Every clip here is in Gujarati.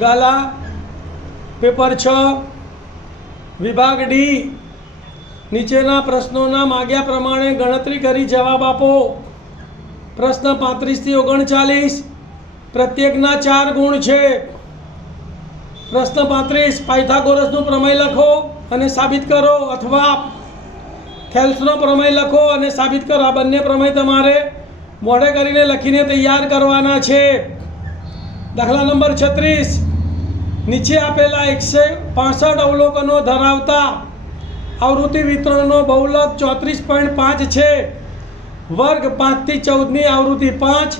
ગાલા પેપર 6 વિભાગ ડી નીચેના પ્રશ્નોના માગ્યા પ્રમાણે ગણતરી કરી જવાબ આપો। પ્રશ્ન 35 થી 39 પ્રત્યેકના 4 ગુણ છે। પ્રશ્ન 35 પાયથાગોરસનું પ્રમેય લખો અને સાબિત કરો અથવા થેલ્સનો પ્રમેય લખો અને સાબિત કરો। આ બંને પ્રમેય તમારે મોઢે કરીને લખીને તૈયાર કરવાના છે। દાખલા નંબર 36 નીચે આપેલા 165 અવલોકનો ધરાવતા આવૃત્તિ વિતરણનો બહુલક 34.5 છે। વર્ગ 5 થી 14 ની આવૃત્તિ 5,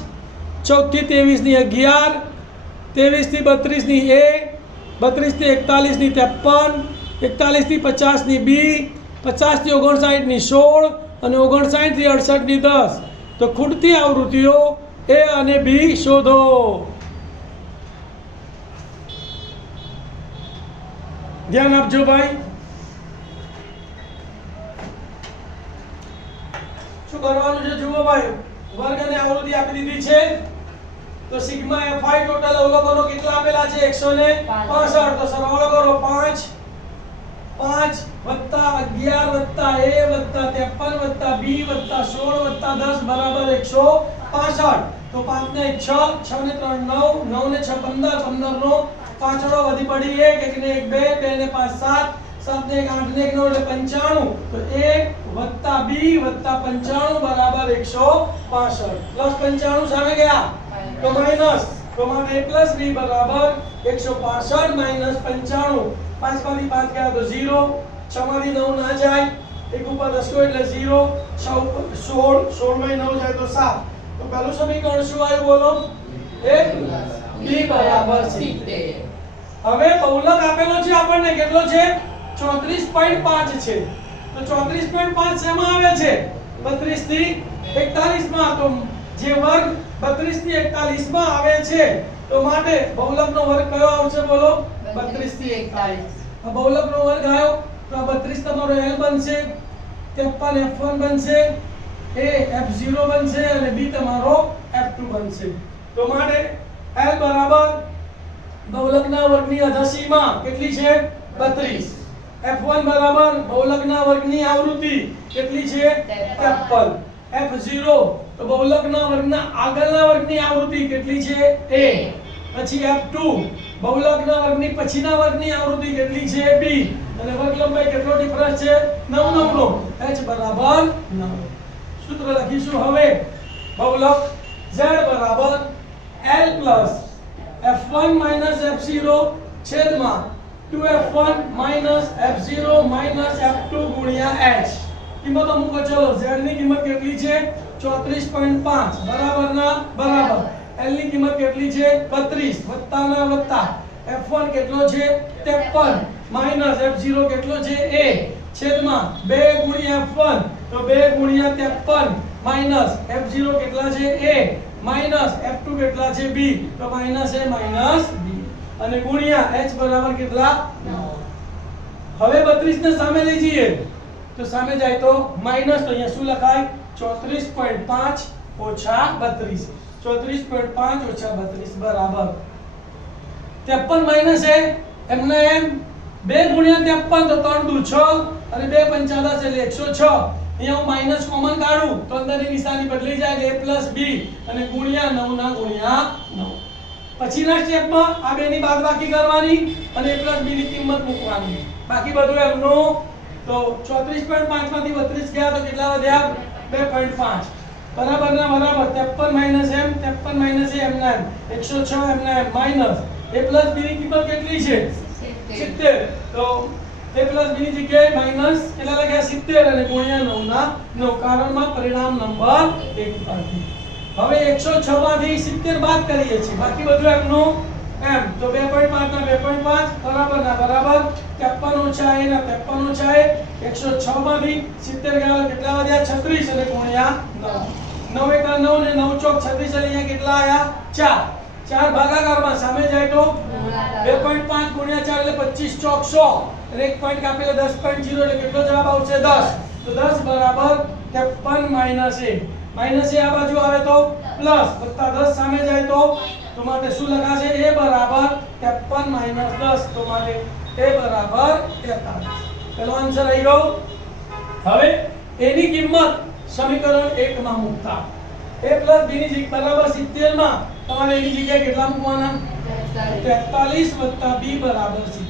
14 થી 23 ની 11, 23 થી 32 ની A, 32 થી 41 ની 53, 41 થી 50 ની B, 50 થી 59 ની 16 અને 59 થી 68 ની 10। તો ખૂટતી આવૃત્તિઓ A અને B શોધો। ધ્યાન આપજો ભાઈ। શું કરવાનું છે જુઓ ભાઈ, વર્ગ અને આવૃત્તિ આપી દીધી છે તો સિગ્મા fi ટોટલ અવલોકનો કેટલા આપેલા છે 165। તો સરવાળો કરો 5 5 વત્તા 11 વત્તા a વત્તા 53 વત્તા b વત્તા 16 વત્તા 10 બરાબર 165। તો 5 ને 6 6 ને 3 9 9 ને 6 15 15 નો પાછળો વધી પડી 1 1 ને 1 2 2 ને 5 7 7 ને 1 8 ને 1 9 એટલે 95। તો 1 વત્તા b વત્તા 95 બરાબર 165 પ્લસ 95 સામે ગયા તો માઈનસ, તો માટે a પ્લસ b બરાબર 165 માઈનસ 95। 5 માંથી 5 ગયા તો 0, 6 માંથી 9 ના જાય, 1 ઉપર 10 એટલે 0, 6 ઉપર 16, 16 માંથી 9 જાય તો 7। તો પહેલું સમીકરણ શું આવ્યું બોલો? a b બરાબર 70। હવે બહુલક આપેલો છે આપણને કેટલો છે 34.5 છે। તો 34.5 શેમાં આવે છે 32 થી 41 માં। તો જે વર્ગ 32 થી 41 માં આવે છે તો માટે બહુલકનો વર્ગ કયો આવશે બોલો? 32 થી 41। આ બહુલકનો વર્ગ આવ્યો તો આ 32 તમારો L બનશે, 53 F1 બનશે, A F0 બનશે અને B તમારો F2 બનશે। તો માટે L બરાબર બહુલકના વર્ગની અધાસીમાં કેટલી છે 32, F1 બરાબર બહુલકના વર્ગની આવૃત્તિ કેટલી છે 53, F0 તો બહુલકના વર્ગના આગળના વર્ગની આવૃત્તિ કેટલી છે A, પછી F2 બહુલકના વર્ગની પછીના વર્ગની આવૃત્તિ કેટલી છે B અને વર્ગ લંબાઈ કેટલો ડિફરન્સ છે 9 9 નો, H બરાબર 9। સૂત્ર લખીશું હવે બહુલક Z બરાબર L plus F1 minus F0 છેદમાં 2F1 minus F0 minus F2 ગુણ્યા H। કિંમતો મૂકો ચલો। Z ની કિંમત કેટલી છે 34.5 બરાબર ના બરાબર, L ની કિંમત કેટલી છે 32 વત્તા ના વત્તા, F1 કેટલો છે 53 માઈનસ F0 કેટલો છે A છેદમાં 2 ગુણ્યા F1 તો 2 ગુણ્યા 53 માઈનસ F0 કેટલા છે A માઈનસ F2 કેટલા છે B તો માઈનસ A માઈનસ B અને ગુણ્યા H બરાબર કેટલા 9। હવે 32 ને સામે લઈ જઈએ તો સામે જાય તો માઈનસ, તો અહીંયા શું લખાય 34.5 ઓછા 32, 34.5 ઓછા 32 બરાબર 53 માઈનસ એ એમને એમ 2 ગુણ્યા 53 તો 3 દુ 6 અને 2 પંચા 10 એટલે 106। અહીંયા હું માઈનસ કોમન કાઢું તો અંદરની નિશાની બદલી જાય a પ્લસ b અને ગુણ્યા 9 ના ગુણ્યા 9। પછીના સ્ટેપમાં આ બેની બાદબાકી કરવાની અને a પ્લસ b ની કિંમત મૂકવાની, બાકી બધું એમનું। તો 34.5 માંથી 32 ગયા તો કેટલા વધ્યા 2.5 બરાબર ના બરાબર 53 માઈનસ m 53 માઈનસ m ના m 106 m ના m minus a plus b ની કિંમત કેટલી છે 70। તો a પ્લસ b ની જગ્યાએ માઈનસ કેટલા લખ્યા 70 અને ગુણ્યા 9 ના 9, કારણમાં પરિણામ નંબર 1 પરથી। હવે 106 માંથી 70 બાદ કરીએ છીએ, બાકી બધું એમનું એમ। તો 2.5 ના 2.5 બરાબર ના બરાબર 53 ઓછા a ના 53 ઓછા a 106 માંથી 70 ગયા કેટલા વધ્યા 36 અને ગુણ્યા 9 9 1 9 ને 9 ચોક 36 અને અહીંયા કેટલા આયા 4 4 ભાગાકારમાં સામે જાય તો 2.5 ગુણ્યા 4 એટલે 25 ચોક 100 અને 1 પોઈન્ટ કાપી એટલે 10.0 એટલે કેટલો જવાબ આવશે 10। તો 10 બરાબર 53 માઈનસ a આ બાજુ આવે તો પ્લસ વત્તા 10 સામે જાય તો માટે શું લખાશે a બરાબર 53 માઈનસ 10 તો માટે a બરાબર 43. પેલો આન્સર આવી ગયો. હવે એની કિંમત સમીકરણ 1 માં મૂકતા a + b ની બરાબર 70 માં તમારે એની જગ્યાએ કેટલા મૂકવાના? 43 + b બરાબર 70.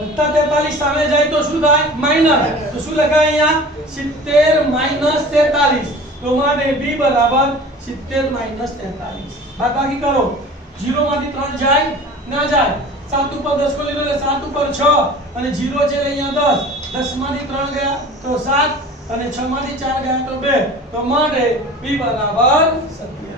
વત્તા 43 સામે જાય તો શું થાય? માઈનસ. તો શું લખાય અહીંયા? 70 માઈનસ 43. તો માટે b બરાબર 70 માઈનસ 43. બાદબાકી કરો. 0 માંથી 3 જાય? ના જાય. 7 ઉપર 10 को લીધો એટલે 7 ઉપર 6 અને 0 છે અહીંયા 10. 10 માંથી 3 ગયા તો 7 અને 6 માંથી 4 ગયા તો 2. તો માટે b બરાબર 27.